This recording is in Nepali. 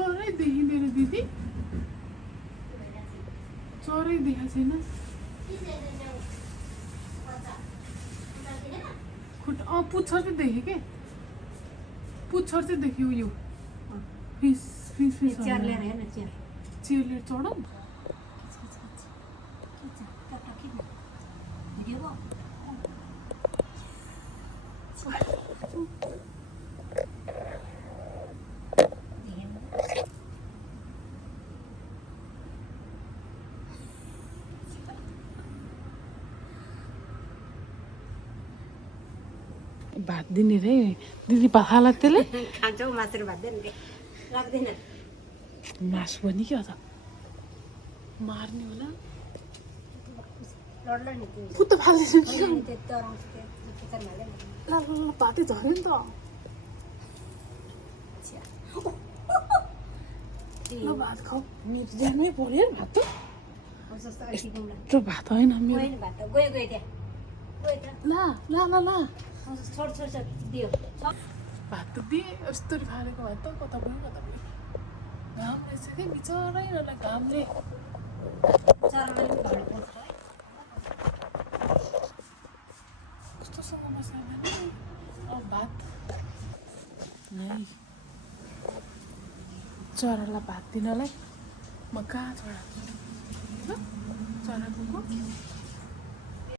चरै देखि मेरो दिदी चरै देखा छैन खुट्टा पुच्छर चाहिँ देखेँ के पुच्छर चाहिँ देख्यो यो फिस फिस फिस चेयर लिएर हेर्न चेयर चेयर लिएर चढौँ भात दिने रे दिदी भात खाला त्यसले खान्छौ मासु भात दिने रे लाग्दैन मासु पनि क्या त मार्ने होला लड्ला नि खुट्टा फाल्दैछु कि त्यो तराउँछ त्यो किचन हाल्दैन ल ल ल भातै झऱ्यो नि त ल भात खाऊ मेरो ज्यानमै पऱ्यो नि भात त यत्रो भात होइन मेरो गयो भात गयो गयो त्यहाँ गयो त ल ल ल ल छोड छोड छोड दियो भात त दिएँ यस्तो फालेको भात त कता गयो घाम रहेछ कि बिचरै होला घामले कस्तोसँग बस्यो भात चरालाई भात दिनलाई म कहाँ चढाएको चराको